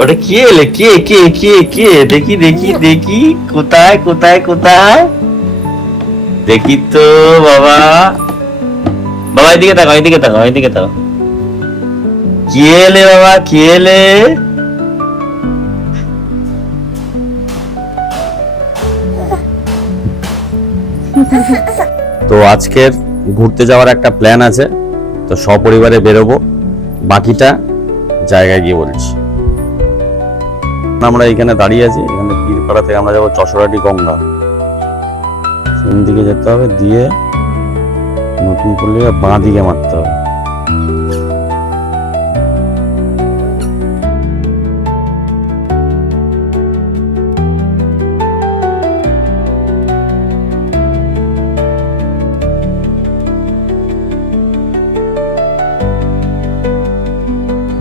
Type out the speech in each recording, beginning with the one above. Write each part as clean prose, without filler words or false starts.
ওটা কে এলে? কে কে কে কে? দেখি দেখি দেখি, কোথায় কোথায় কোথায় দেখি তো। বাবা বাবা, এদিকে তাকাও, এদিকে তাকাও, এদিকে তাকাও। কে এলে বাবা, কে এলে? তো আজকের ঘুরতে যাওয়ার একটা প্ল্যান আছে, তো সপরিবারে বেরোবো, বাকিটা জায়গায় গিয়ে বলছি। আমরা এখানে দাঁড়িয়ে আছি, এখানে পীরপাড়া থেকে আমরা যাবো চশরাটি গঙ্গা, সেখান দিকে যেতে হবে, দিয়ে নতুন করলে বাঁ দিকে মারতে হবে।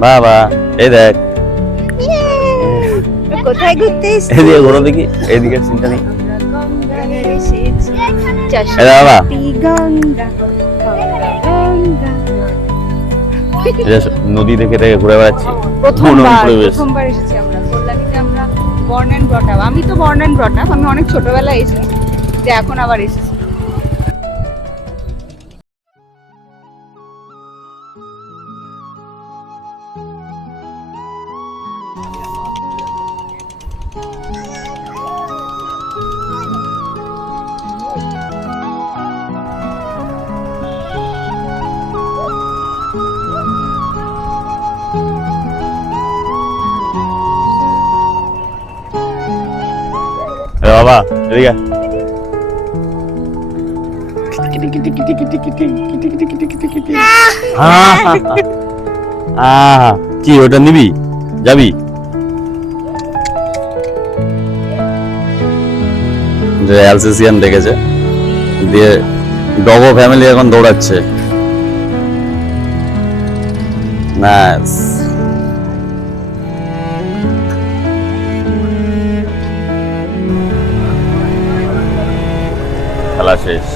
বাবা এই দেখ, কোথায় ঘুরতে এদিকে ঘোরো দেখি, এইদিকে চিন্তা নেই। এসেছি? বাবা নদী দেখে দেখে ঘুরে বেড়াচ্ছি। প্রথমবার এসেছি আমরা কল্যাণীতে। আমরা বর্ন অ্যান্ড ব্রট আপ। আমি তো বর্ন অ্যান্ড ব্রট আপ, আমি অনেক ছোটবেলায় এসেছি, যে এখন আবার এসেছি। বাবা এদিকে কি ওটা নিবি? যাবি? অ্যালসেসিয়ান দেখেছে, দিয়ে ডগো ফ্যামিলি এখন দৌড়াচ্ছে। নাইস। খেলা শেষ।